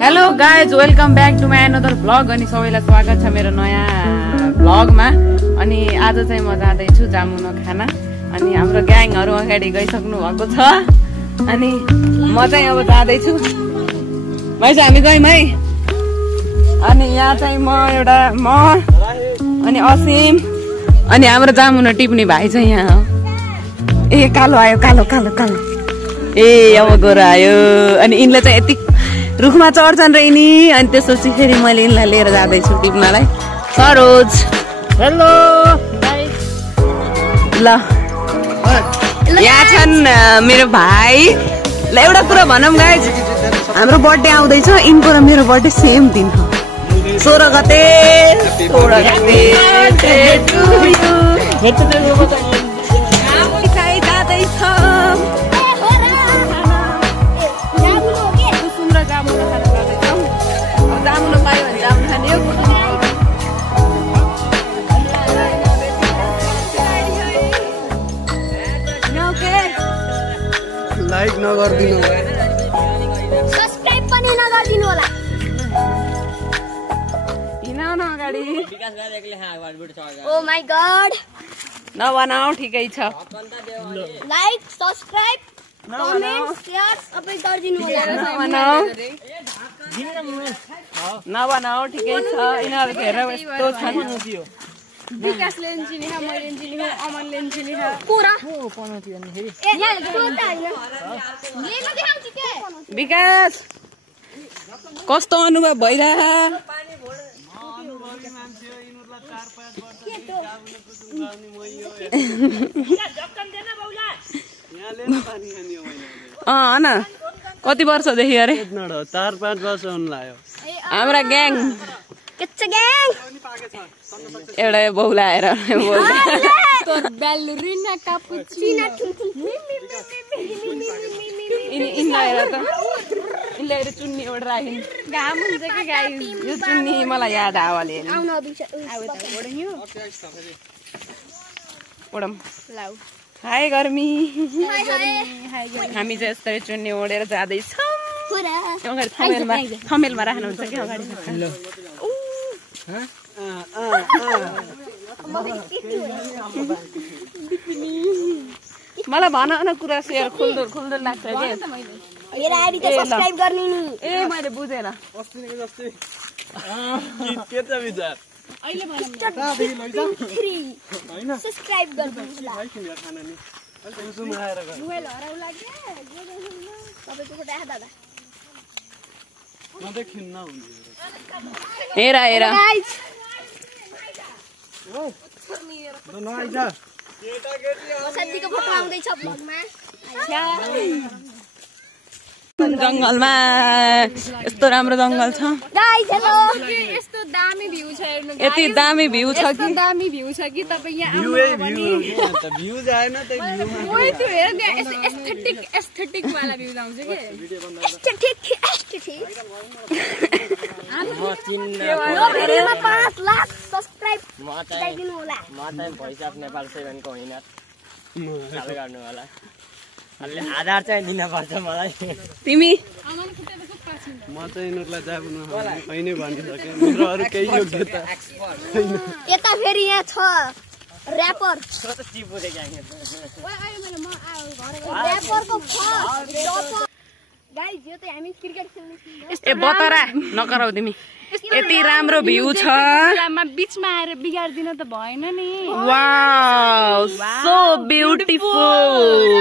Hello guys, welcome back to my another vlog. अनि सबैलाई स्वागत छ मेरो नयाँ भ्लगमा। अनि आज चाहिँ म जाँदैछु जामुन खान। अनि हाम्रो ग्याङहरू अगाडि गइसक्नु भएको छ। अनि म चाहिँ अब जाँदैछु। भाइ हामी गयौँ है। अनि यहाँ चाहिँ म अनि असीम अनि हाम्रो जामुन टिप्ने भाइ चाहिँ यहाँ हो। ए कालो आयो, कालो कालो कालो। ए अब गोरो आयो। अनि यिनले चाहिँ यति रुखमा चढ्छन् र यिनी। अनि त्यसपछि फेरि मैले यिनलाई लिएर जाँदैछु टिप्नलाई। सरोज हेलो ल यहाँ छन् मेरो भाइ। ल एउटा कुरा भनौँ गाइज, हाम्रो बर्थडे आउँदैछ। यिनको र मेरो बर्थडे सेम दिन हो, 16 गते। लाइक नगर्दिनु, सब्स्क्राइब पनि नगर्दिनु होला। हिँडाउन अगाडि। Oh my God. नबनाऊ, ठिकै छ। लाइक सब्स्क्राइब कमेन्ट शेयर सबै गरिदिनु होला। नबनाऊ, ठिकै छ। यिनीहरू हेरेर यस्तो छन्। विकास लेन्जिनी हा, मैले लेन्जिनी हा, अमन लेन्जिनी हा। कुरा हो पनौती अनि फेरि यहाँ सोता हैन। लेन देखाउँछु के विकास कस्तो अनुभव भइरह? न कति वर्षदेखि अरे? 4-5 वर्ष हुन लाग्यो। हाम्रा ग्याङ कच्चा ग्याङ एउटा बौलाएर तोर बैलरीना कापुचिनो यिनले चुन्नी ओढ राखिन्। घाम हुन्छ के गाइस? यो चुन्नी मलाई याद आवाले आउन दुख्छ। ओडम लाउ हाय गर्मी। हाय हाय हामी चाहिँ यस्तै चुन्नी ओढेर जाँदैछौँ। कुरा अगाडि थमेलमा राख्नुहुन्छ कि अगाडि? मलाई भन न कुरा, सेयर खुल्दुर खुल्दुर लाग्छ के? हेरा आइडी त सब्स्क्राइब गर्ने नि। ए मैले बुझेन। के छ विचार? अहिले भनौँ हैन सब्स्क्राइब गर्दिनुस् ल। मोबाइल हराउला के? तपाईको फोटो आहा दादा। हेरा हेरा गाइस सब्जीको फोटो आउँदैछ भ्लगमा। जङ्गलमा यस्तो राम्रो जङ्गल छ। गाइस हेलो यस्तो दामी भ्यू छ हेर्नु। यति दामी भ्यू छ कि दामी भ्यू छ कि तपाईँ यहाँ भ्यू आएन त भ्यू। ओइ त्यो हेर त्यहाँ एस्थेटिक वाला भ्यू आउँछ के? एस्थेटिक यो भिडियोमा 5 लाख सब्स्क्राइब गरिदिनु होला। म चाहिँ भोइस अफ नेपाल 7 को विनर चालु गर्नु होला। अलि आधार चाहिँ दिन पर्छ मलाई। तिमी? म चाहिँ यिनीहरूलाई जाबुन होइन भनिसकेँ। मेरो अरू केही योग्यता छैन। यता फेरि यहाँ छ र्यापर। र्यापरको गाइस यो त हामी क्रिकेट खेल्ने ए बतरा नकराउ तिमी। यति राम्रो भ्यू छ। बीचमा आएर बिगार्दिन त भएन नि। Wow so beautiful,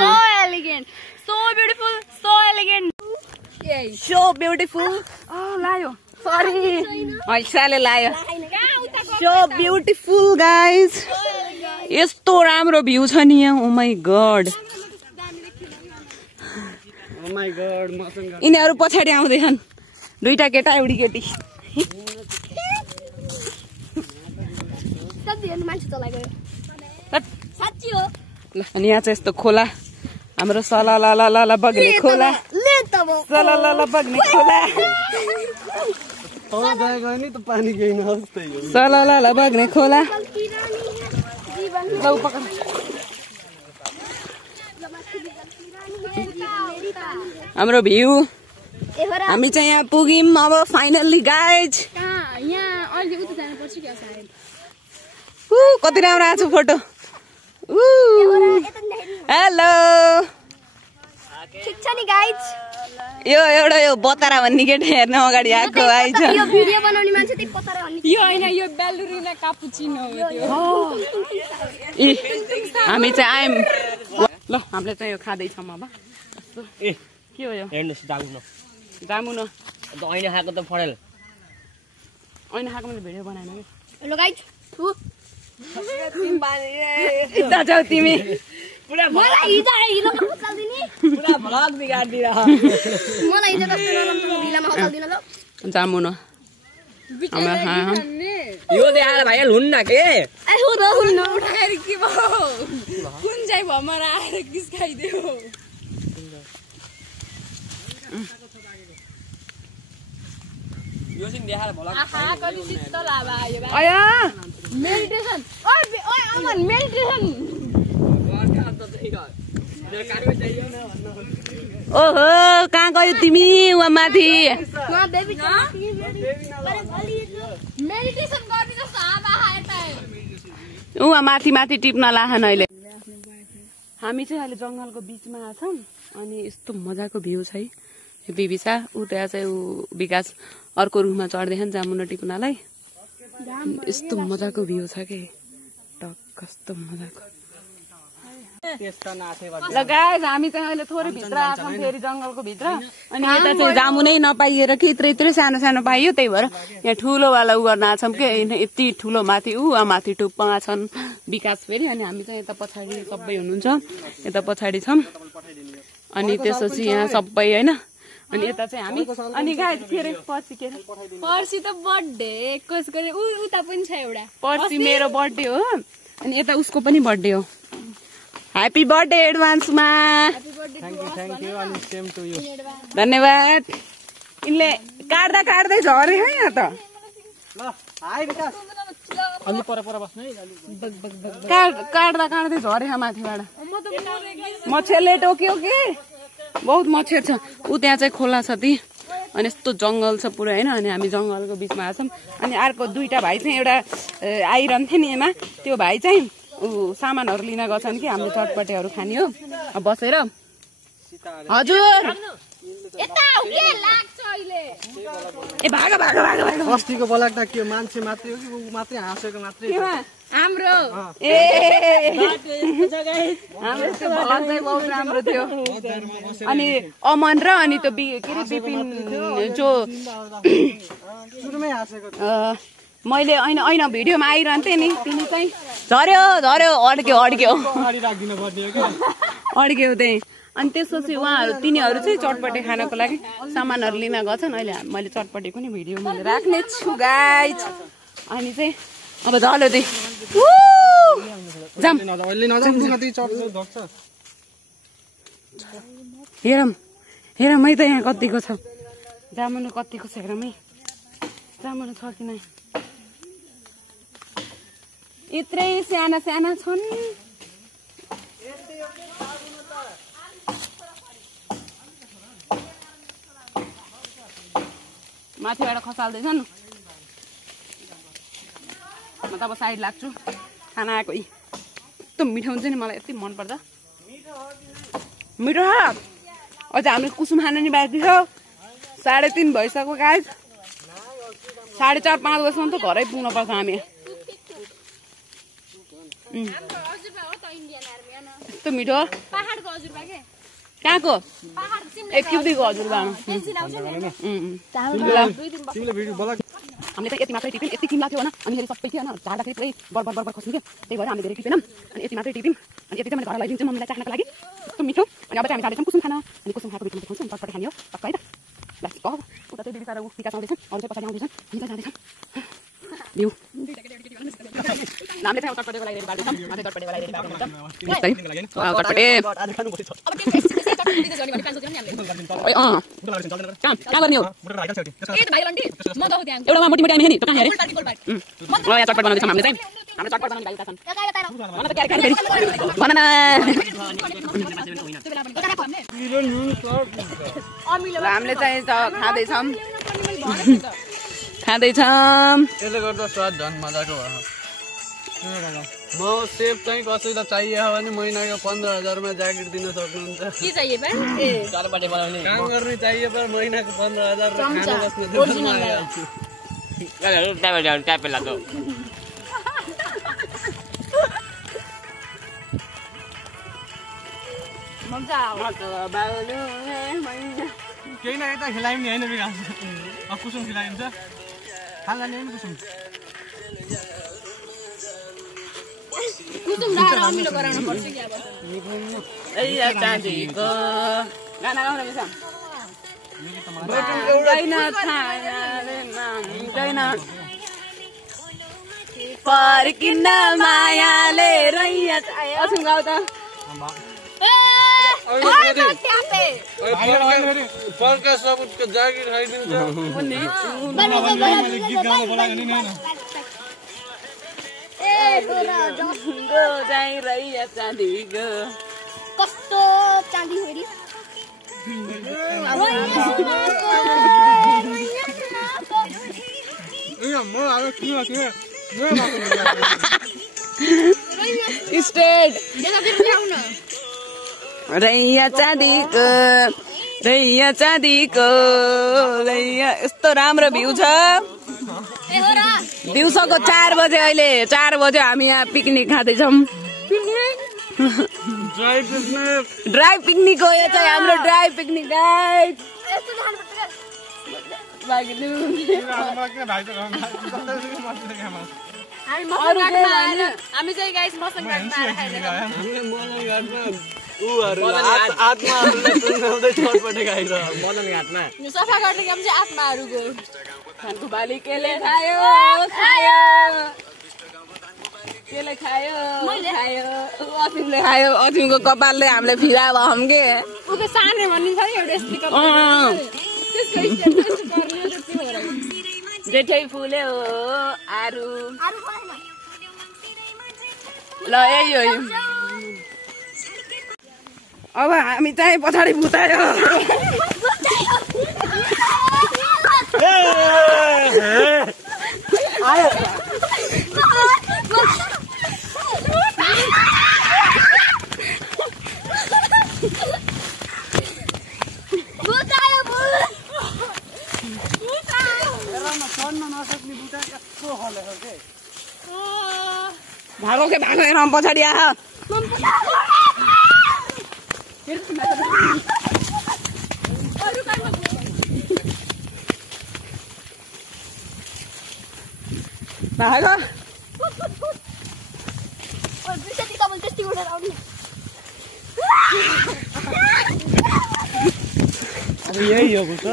so elegant, so beautiful, so elegant, so beautiful. लायो सरी हैसाले लायो। So beautiful guys. यस्तो राम्रो भ्यू छ नि यहाँ। ओ माई गॉड। यिनीहरू पछाडि आउँदैछन्, दुईटा केटा एउटी केटी। मान्छे चलाएको साँच्ची हो। अनि यहाँ चाहिँ यस्तो खोला, हाम्रो सलाला बग्ने खोला। सलाला बग्ने खोला, पानी केही नहोस् त्यही हो। सलाला बग्ने खोला। हाम्रो भ्यू हामी चाहिँ यहाँ पुग्यौँ अब फाइनल्ली गाइज कहाँ यहाँ अलि उता जानुपर्छ क्या सायद कति राम्रो आएको छ फोटो हेलो ठिक छ नि गाइज यो एउटा यो बतारा भन्ने केटा हेर्न अगाडि आएको आइछ यो भिडियो बनाउने मान्छे त्यही पत्ता भन्ने यो होइन यो बेलुरिना कापुचिनो हो त्यो हामी चाहिँ आयौँ ल हामीले चाहिँ यो खाँदैछौँ अब ए के हो यो हेर्नुहोस् जामुन अन्त ऐना खाएको त फडेल ऐना खाएको मैले भिडियो बनाएन कि हेलो गाइज यता जाऊ तिमी मलाई हिजो खसाल्दिने पुरा भ्लग बिगार्दिन मलाई हिजो कस्तो नराम्रो भिलामा खसाल्दिन ल जामुन यो देखाएर भाइ हुन्न के ए हो र हुन्न उठाएर के भयो कुन चाहिँ भमरा आएर किस्काइदियो यो चाहिँ देखाएर भ्लग आहा कति चित्त लाभा आयो बा आया मेडिटेसन ओइ अमन मेडिटेसन ओहो कहाँ गयो तिमी वहाँ माथि न बेबी मेडिटेसन गर्ने जस्तो हावा आयो उहाँ माथि माथि टिप्न लाहन अहिले हामी चाहिँ अहिले जङ्गलको बिचमा छौँ अनि यस्तो मजाको भ्यू छ है यो बिबिसा ऊ त्यहाँ चाहिँ ऊ विकास अर्को रुखमा चढ्दैछ नि जामुन टिप्नलाई यस्तो मजाको भ्यू छ कि टक कस्तो मजाको ल गाइस हामी चाहिँ अहिले थोरै भित्र आछौँ फेरि जङ्गलको भित्र अनि यता चाहिँ जामुनै नपाइएर कि यत्रो सानो सानो पाइयो त्यही भएर यहाँ ठुलोवाला उ गर्न आछौँ कि यति ठुलो माथि माथि टुप्पामा छन् विकास फेरि अनि हामी चाहिँ यता पछाडि सबै हुनुहुन्छ यता पछाडि छौँ अनि त्यसपछि यहाँ सबै होइन अनि यता चाहिँ हामी अनि गाइस के अरे पर्सि के अरे पर्सि त बर्थडे कसको उता पनि छ एउटा पर्सि मेरो बर्थडे हो अनि यता उसको पनि बर्थडे हो ह्यापी बर्थडे एडभान्समा धन्यवाद यिनले काट्दा काट्दै झरे है यहाँ त काट्दा काट्दै झरे माथिबाट मच्छरले टोक्यो कि बहुत मच्छर छ ऊ त्यहाँ चाहिँ खोला छ ती अनि यस्तो जङ्गल छ पुरा होइन अनि हामी जङ्गलको बिचमा आछौँ अनि अर्को दुईटा भाइ चाहिँ एउटा आइरहन्थे नि यमा त्यो भाइ चाहिँ सामानहरू लिन गछन् कि हामीले चटपटेहरू खाने हो अब बसेर हजुर ए भाग भाग भाग भाग अस्तिको बलाक्दा के मान्छे मात्रै हो कि ऊ मात्रै हाँसेको मात्रै हाम्रो ए हाम्रो त्यो भगवान चाहिँ बहुत राम्रो थियो अनि अमन र अनि त्यो के अरे विपिन जो सुरुमै हाँसेको मैले ऐन भिडियोमा आइरहन्थेँ नि तिमी चाहिँ झर्यो झर्यो अड्क्यो अड्क्यो अड्क्यो त्यही अनि त्यसपछि उहाँहरू तिनीहरू चाहिँ चटपटे खानको लागि सामानहरू लिन गछन् अहिले मैले चटपटेको नि भिडियो मैले राख्ने छु गाइज अनि चाहिँ अब झल्यो त्यही हेरौँ है त यहाँ कतिको छ जामुन कतिको छ हेरौँ है जामुन छ कि नै यत्रै साना साना छन् माथिबाट खसाल्दैछन् म त अब साइड लाग्छु खाना आएको यस्तो मिठो हुन्छ नि मलाई यति मनपर्छ मिठो अझ हामीले कुसुम खान नि बाँकी छ 3:30 भइसक्यो गाइस 4:30-5 बजीसम्म त घरै पुग्नु पर्छ हामी यस्तो मिठो कहाँको एक किब्दीको हजुरबामा हामीले त यति मात्रै टिप्यौँ यति किन लाग्थ्यो होइन अनि फेरि सबै थियो होइन झार्दाखेरि पुरै बरबर बरबर खस्नु थियो त्यही भएर हामीले धेरै टिपेनौँ अनि यति मात्रै टिप्यौँ अनि यति चाहिँ मैले घर लगाइदिन्छु मम्मीलाई चाख्नको लागि यस्तो मिठो अनि अब चाहिँ हामी जाँदैछौँ कुसुम खान अनि कुसुम खाएको भिडियो देखाउँछौँ चटपटे खाने हो पक्का है त बस उता चाहिँ बिबिसा र विकास आउँदैछन् अरू चाहिँ पछाडि आउँदैछन् हामी चाहिँ जाँदैछौँ भ्यू हामीले चाहिँ चटपटेको लागि रेडी पार्दैछौँ माथि चटपटेको लागि रेडी पार्दैछौँ चटपटे कहाँ गर्ने हो एउटामा मोटी मोटी आइमेछ नि त कहाँ हेरे चटपट बनाउँदैछौँ हामीले चाहिँ हाम्रो चटपट बनाउने भाइ उता छन् यता यता भन त क्यारे भन न हामीले चाहिँ खाँदैछौँ यसले गर्दा स्वाद झन् मजाको भयो म सेफ चाहिँ कसैलाई चाहियो भने महिनाको 15,000 मा ज्याकेट दिन सक्नुहुन्छ के चाहिए बा ए चारपट्टि बनाउने काम गर्ने चाहियो पर महिनाको 15,000 खाना बस्न ट्यापे लाग्यो केही न यता खेलायौँ नि होइन विकास कुसुम खेलाइन्छ खाना नि कुसुम कुसुम राखेर अमिलो गराउनु पर्छ क्या अब चाँदीको गाना गाउन मिसा फर्किन्न मायाले रैया अछुम गाउ त पर्का सबुतको ज्याकेट खाइदिन्छ चाँदीको कस्तो चाँदी फेरि स्टेट रैया चाँदीको रैया यस्तो राम्रो भ्यू छ दिउँसोको 4 बजे अहिले 4 बजे हामी यहाँ पिकनिक खाँदैछौँ ड्राई पिकनिक हो यो चाहिँ हाम्रो ड्राई पिकनिक गाइड हामी चाहिँ गाइस मसँग सफा गर्ने काम चाहिँ आत्माहरूको खानको बाली केले खायो असिमले खायो असिमको कपालले हामीले फिरा भयौँ के उके सार्ने भन्ने छ नि एउटा स्टिकर जेठै फुले हो आरु ल यही हो अब हामी चाहिँ पछाडि भुतायो भागो के भागो हेर पछाडि आह भागो यही हो त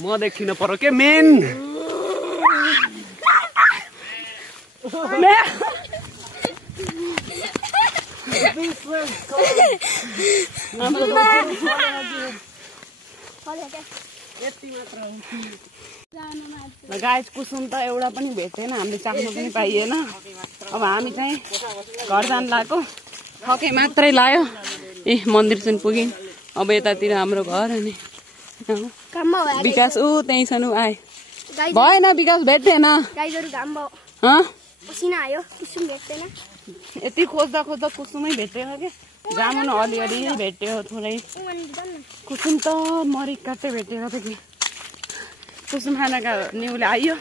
म देखिन पर्यो के मेन गाइस कुसुम त एउटा पनि भेटेन हामीले चाख्न पनि पाइएन अब हामी चाहिँ घर जान लाग्यो थके मात्रै लायो ए मन्दिर चाहिँ पुग्यौँ अब यतातिर हाम्रो घर अनि विकास ऊ त्यहीँ छन् ऊ आए भएन विकास भेटेन पसिना आयो कुसुम भेट्दैन यति खोज्दा खोज्दा कुसुमै भेटेन के जामुन अलिअलि भेट्यो थोरै कुसुम त मरिक काट्दै भेटेको थियो कि कुसुम खानाका न्युले आइयो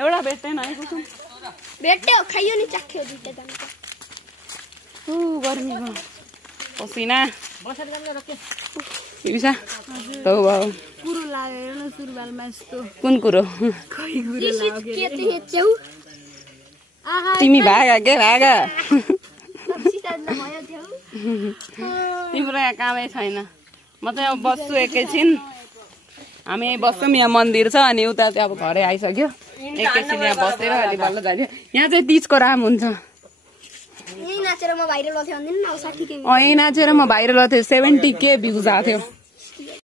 एउटा भेट्दैन है कुसुम भेट्यो खाइयो नि चाख्यो दुईटा जानको गर्मी भयो पसिना बिबिसा हो भयो कुरो लाग्यो न सुरुवालमा यस्तो कुन कुरो के च्याउ तिमी भागा के भागा भयो च्याउ तिम्रो यहाँ कामै छैन म चाहिँ अब बस्छु एकैछिन हामी बस्छौँ यहाँ मन्दिर छ अनि उता चाहिँ अब घरै आइसक्यो एकैछिन यहाँ बसेर अलि बल्ल जान्यो यहाँ चाहिँ तीजको राम हुन्छ यही नाचेर म भाइरल थिएँ भन्दिन न 60K नाचेर म भाइरल थिएँ 70K भ्युज आएको थियो